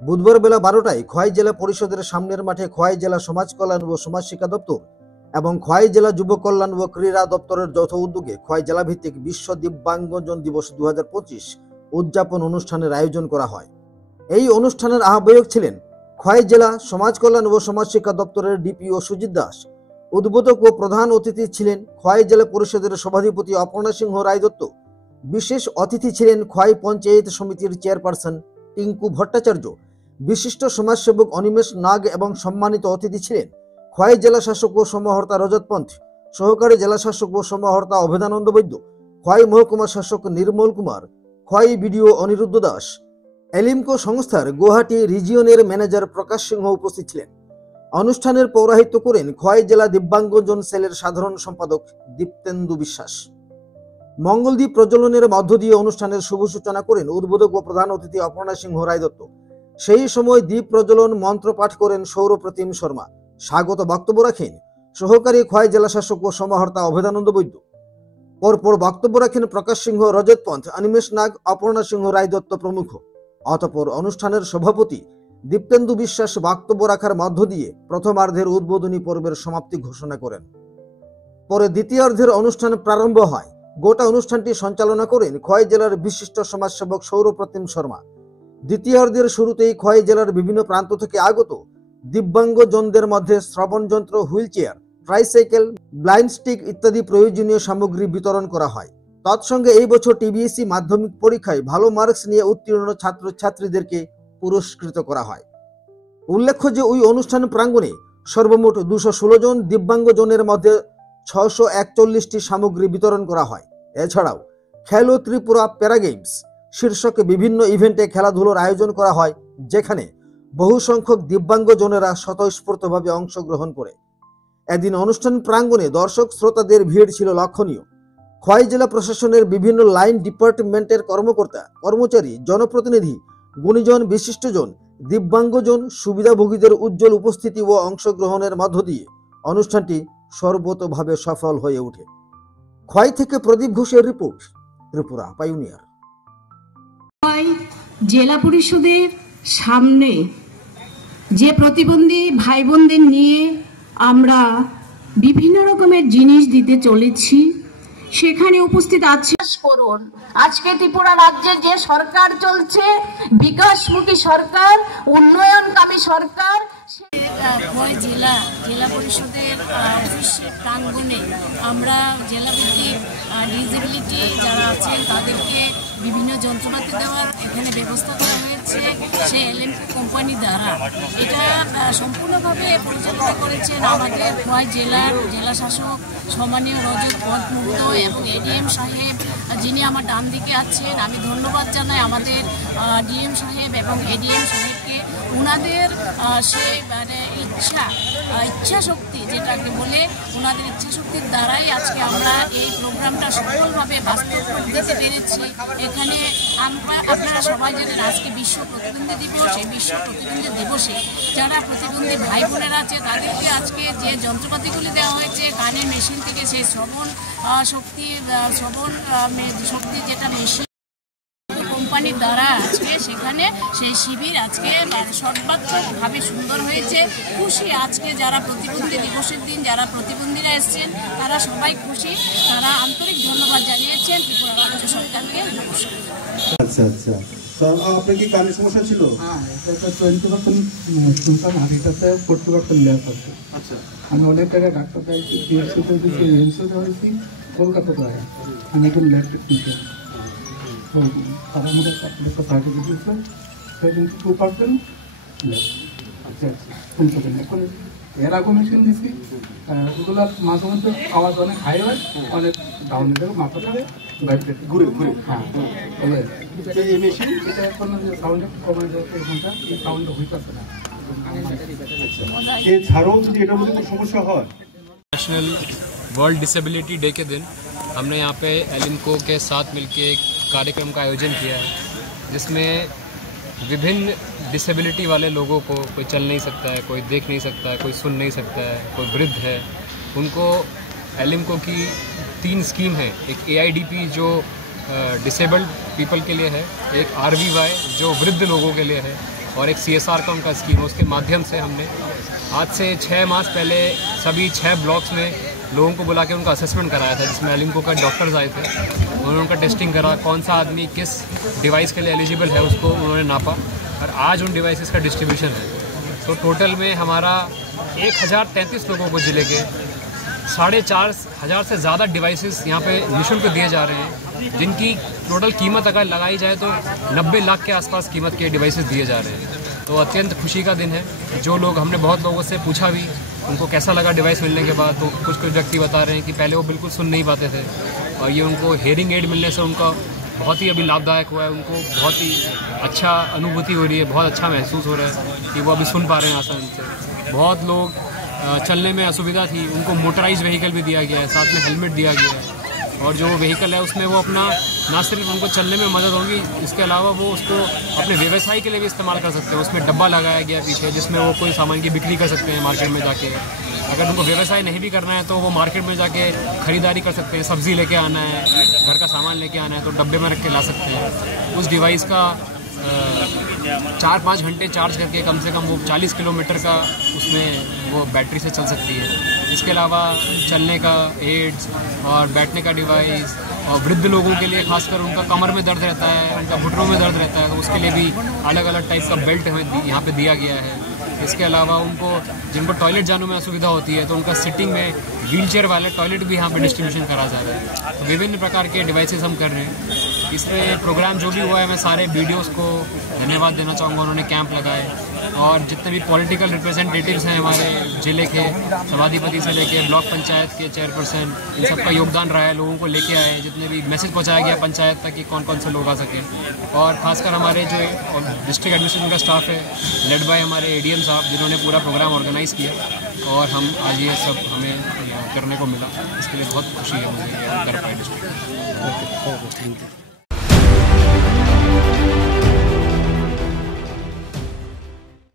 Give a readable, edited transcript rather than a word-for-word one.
বুধবার বেলা 12টায় খোয়াই জেলা পরিষদের সামনের মাঠে খোয়াই জেলা সমাজ কল্যাণ ও সমাজ শিক্ষা দপ্তর এবং খোয়াই জেলা যুব কল্যাণ ও ক্রীড়া দপ্তরের যৌথ উদ্যোগে খোয়াই জেলা ভিত্তিক বিশ্ব দিব্যাঙ্গজন দিবস 2025 উদযাপন অনুষ্ঠানের আয়োজন করা হয়। এই অনুষ্ঠানের আহ্বায়ক ছিলেন খোয়াই জেলা সমাজ কল্যাণ ও সমাজ শিক্ষা দপ্তরের ডিপিও সুজিত দাস। উদ্বোধক ও প্রধান অতিথি ছিলেন খোয়াই জেলা পরিষদের সভাধিপতি অপর্ণা সিংহ রায় দত্ত। বিশেষ অতিথি ছিলেন খোয়াই পঞ্চায়েত সমিতির চেয়ারপারসন টিঙ্কু ভট্টাচার্য, বিশিষ্ট সমাজসেবক অনিমেষ নাগ এবং সম্মানিত অতিথি ছিলেন খোয়াই জেলা শাসক ও সমাহর্তা রজত পন্থ, সহকারী জেলা শাসক ও সমাহর্তা অভেদানন্দ বৈদ্য, খোয়াই মহকুমা শাসক নির্মল কুমার, খোয়াই বিডিও অনিরুদ্ধ দাস, এলিমকো সংস্থার গুয়াহাটি রিজিয়নের ম্যানেজার প্রকাশ সিংহ উপস্থিত ছিলেন। অনুষ্ঠানের পৌরোহিত্য করেন খোয়াই জেলা দিব্যাঙ্গজন সেলের সাধারণ সম্পাদক দীপ্তেন্দু বিশ্বাস। মঙ্গলদ্বীপ প্রজ্বলনের মধ্য দিয়ে অনুষ্ঠানের শুভ সূচনা করেন উদ্বোধক ও প্রধান অতিথি অপর্ণা সিংহ রায় দত্ত। সেই সময় দ্বীপ প্রজ্বলন মন্ত্র পাঠ করেন সৌরপ্রতিম শর্মা। স্বাগত বক্তব্য রাখেন সহকারী খোয়াই জেলা শাসক ও সমাহর্তা অভেদানন্দ বৈদ্য। পরপর বক্তব্য রাখেন প্রকাশ সিংহ, রজত পন্থ, অনিমেষ নাগ, অপর্ণা সিংহ রায় দত্ত প্রমুখ। অতঃপর অনুষ্ঠানের সভাপতি দীপ্তেন্দু বিশ্বাস বক্তব্য রাখার মধ্য দিয়ে প্রথমার্ধের উদ্বোধনী পর্বের সমাপ্তি ঘোষণা করেন। পরে দ্বিতীয়ার্ধের অনুষ্ঠান প্রারম্ভ হয়। গোটা অনুষ্ঠানটি সঞ্চালনা করেন খোয়াই জেলার বিশিষ্ট সমাজসেবক সৌরপ্রতিম শর্মা। দ্বিতীয়ার্ধের শুরুতেই খোয়াই জেলার বিভিন্ন প্রান্ত থেকে আগত দিব্যাঙ্গজনদের মধ্যে শ্রবণ যন্ত্র, wheel chair, tricycle, blind stick ইত্যাদি প্রয়োজনীয় সামগ্রী বিতরণ করা হয়। তৎসঙ্গে এই বছর টিবিএসসি মাধ্যমিক পরীক্ষায় ভালো মার্কস নিয়ে উত্তীর্ণ ছাত্রছাত্রীদেরকে পুরস্কৃত করা হয়। উল্লেখ্য যে ওই অনুষ্ঠান প্রাঙ্গণে সর্বমোট 216 জন দিব্যাঙ্গজনের মধ্যে 641টি সামগ্রী বিতরণ করা হয়। এছাড়াও খেলো ত্রিপুরা প্যারা গেমস শীর্ষকে বিভিন্ন ইভেন্টে খেলাধুলোর আয়োজন করা হয়, যেখানে বহু সংখ্যক দিব্যাঙ্গজনেরা স্বতঃস্ফূর্তভাবে অংশগ্রহণ করে। এদিন অনুষ্ঠান প্রাঙ্গণে দর্শক শ্রোতাদের ভিড় ছিল লক্ষণীয়। খোয়াই জেলা প্রশাসনের বিভিন্ন লাইন ডিপার্টমেন্টের কর্মকর্তা, কর্মচারী, জনপ্রতিনিধি, গুণীজন, বিশিষ্টজন, দিব্যাঙ্গজন, সুবিধাভোগীদের উজ্জ্বল উপস্থিতি ও অংশগ্রহণের মধ্য দিয়ে অনুষ্ঠানটি সর্বতোভাবে সফল হয়ে ওঠে। খোয়াই থেকে প্রদীপ ঘোষের রিপোর্ট, ত্রিপুরা পাইওনিয়ার। জেলা পরিষদের সামনে যে প্রতিবন্ধী ভাই বোনদের নিয়ে আমরা বিভিন্ন রকমের জিনিস দিতে চলেছি, সেখানে উপস্থিত আছে করুন। আজকে ত্রিপুরা রাজ্যের যে সরকার চলছে, বিকাশমুখী সরকার, উন্নয়নকামী সরকার, খোয়াই জেলা পরিষদের অফিসের প্রাঙ্গণে আমরা জেলাভিত্তিক ডিসেবিলিটি যারা আছেন তাদেরকে বিভিন্ন যন্ত্রপাতি দেওয়ার এখানে ব্যবস্থা করা হয়েছে সে এলএমকো কোম্পানি দ্বারা। এটা সম্পূর্ণভাবে পরিচালিত করেছেন আমাদের খোয়াই জেলা শাসক সম্মানীয় রজত পন্থ মহোদয় এবং এডিএম সাহেব, যিনি আমার ডান দিকে আছেন। আমি ধন্যবাদ জানাই আমাদের ডিএম সাহেব এবং এডিএম সাহেবকে। ওনাদের সে মানে ইচ্ছা শক্তি যেটাকে বলে, ওনাদের ইচ্ছা শক্তির দ্বারাই আজকে আমরা এই প্রোগ্রামটা সফলভাবে বাস্তব দিতে পেরেছি। এখানে আপনারা সবাই জানেন আজকে বিশ্ব প্রতিবন্ধী দিবস। এই বিশ্ব প্রতিবন্ধী দিবসে যারা প্রতিবন্ধী ভাই বোনেরা আছে তাদেরকে আজকে যে যন্ত্রপাতিগুলি দেওয়া হয়েছে, কানের মেশিন থেকে সেই শ্রবণ শক্তি যেটা মেশিন কোম্পানির দ্বারা আজকে সেখানে সেই শিবির আজকে সর্বাত্মকভাবে সুন্দর হয়েছে। খুশি আজকে যারা প্রতিবন্ধী দিবসের দিন যারা প্রতিবন্ধীরা এসছেন তারা সবাই খুশি, তারা আন্তরিক ধন্যবাদ জানিয়েছেন ত্রিপুরা রাজ্য সরকারকে। আচ্ছা আচ্ছা, আপনার কি কানের সমস্যা ছিল? হ্যাঁ, এটা 20% শুনতাম, আর এটাতে 40% লেস আছে। আচ্ছা, আমি অনেক জায়গায় ডাক্তার দেখাইছি, বিএসসিতে দিয়েছি, এমসে দেখাইছি, কলকাতাতে আয়া আমি একটু ল্যাপটপ নিতে তো তারা আমাদের একটা সার্টিফিকেট দিয়েছে, সেটা কিন্তু 2% লেস। আচ্ছা আচ্ছা, শুনতে এখন এর আগে মেশিন দিচ্ছি, ওগুলো মাঝে মধ্যে আওয়াজ অনেক হাই হয়, অনেক ডাউন হয়ে মাথাটা ঘুরে ঘুরে। হ্যাঁ, তবে এই মেশিন এটা এখন সাউন্ড কমানো যায়, এখনটা এই সাউন্ডটা হইতেছে না। এছাড়াও যদি এটার মধ্যে কোনো সমস্যা হয়, नेशनल वर्ल्ड डिसेबिलिटी डे के दिन हमने यहाँ पे एलिमको के साथ मिलके एक कार्यक्रम का आयोजन किया है, जिसमें विभिन्न डिसेबिलिटी वाले लोगों को, कोई चल नहीं सकता है, कोई देख नहीं सकता है, कोई सुन नहीं सकता है, कोई वृद्ध है, उनको एलिमको की 3 स्कीम है। एक AIDP जो डिसेबल्ड पीपल के लिए है, एक RVY जो वृद्ध लोगों के लिए है, और एक CSR का उनका स्कीम है, उसके माध्यम से हमने आज से 6 मास पहले सभी 6 ब्लॉक्स में लोगों को बुला के उनका असेसमेंट कराया था, जिसमें एलिम्को का डॉक्टर्स आए थे। उन्होंने उनका टेस्टिंग करा, कौन सा आदमी किस डिवाइस के लिए एलिजिबल है उसको उन्होंने नापा, और आज उन डिवाइसेस का डिस्ट्रीब्यूशन है। तो टोटल में हमारा 1033 लोगों को ज़िले के 4,500 से ज़्यादा डिवाइसेस यहाँ पे निःशुल्क दिए जा रहे हैं, जिनकी टोटल कीमत अगर लगाई जाए तो 90 लाख के आसपास कीमत के डिवाइसेस दिए जा रहे हैं। तो अत्यंत खुशी का दिन है। जो लोग, हमने बहुत लोगों से पूछा भी उनको कैसा लगा डिवाइस मिलने के बाद, तो कुछ व्यक्ति बता रहे हैं कि पहले वो बिल्कुल सुन नहीं पाते थे और ये उनको हेयरिंग एड मिलने से उनका बहुत ही अभी लाभदायक हुआ है। उनको बहुत ही अच्छा अनुभूति हो रही है, बहुत अच्छा महसूस हो रहा है कि वो अभी सुन पा रहे हैं आसानी से। बहुत लोग चलने में असुविधा थी, उनको मोटराइज व्हीकल भी दिया गया है, साथ में हेलमेट दिया गया है, और जो व्हीकल है उसमें वो अपना ना सिर्फ उनको चलने में मदद होगी, इसके अलावा वो उसको अपने व्यवसाय के लिए भी इस्तेमाल कर सकते हैं। उसमें डब्बा लगाया गया पीछे, जिसमें वो कोई सामान की बिक्री कर सकते हैं मार्केट में जाके। अगर उनको व्यवसाय नहीं भी करना है तो वो मार्केट में जाके खरीदारी कर सकते हैं। सब्ज़ी लेके आना है, घर का सामान लेके आना है तो डब्बे में रख के ला सकते हैं। उस डिवाइस का 4-5 घंटे चार्ज करके कम से कम वो 40 किलोमीटर का उसमें वो बैटरी से चल सकती है। इसके अलावा चलने का एड्स और बैठने का डिवाइस, और वृद्ध लोगों के लिए खासकर उनका कमर में दर्द रहता है, उनका घुटनों में दर्द रहता है, तो उसके लिए भी अलग अलग टाइप का बेल्ट हमें यहाँ पे दिया गया है। इसके अलावा उनको, जिनको टॉयलेट जाने में असुविधा होती है, तो उनका सिटिंग में व्हीलचेयर वाले टॉयलेट भी यहाँ पे डिस्ट्रीब्यूशन करा जा रहा है। तो विभिन्न प्रकार के डिवाइसेस हम कर रहे हैं। इसमें प्रोग्राम जो भी हुआ है, मैं सारे वीडियोस को धन्यवाद देना चाहूँगा। उन्होंने कैंप लगाए, और जितने भी पॉलिटिकल रिप्रेजेंटेटिव्स हैं हमारे ज़िले के, सभाधिपति से लेके ब्लॉक पंचायत के चेयरपर्सन, इन सबका योगदान रहा है। लोगों को लेके आए, जितने भी मैसेज पहुँचाया गया पंचायत तक कि कौन कौन से लोग आ सकें। और ख़ासकर हमारे जो डिस्ट्रिक्ट एडमिनिस्ट्रेशन का स्टाफ है, लेड बाय हमारे ADM साहब, जिन्होंने पूरा प्रोग्राम ऑर्गेनाइज़ किया, और हम आज ये सब हमें करने को मिला। इसके लिए बहुत खुशी है मुझे कर पाए डिस्ट्रिक्ट। Thank you.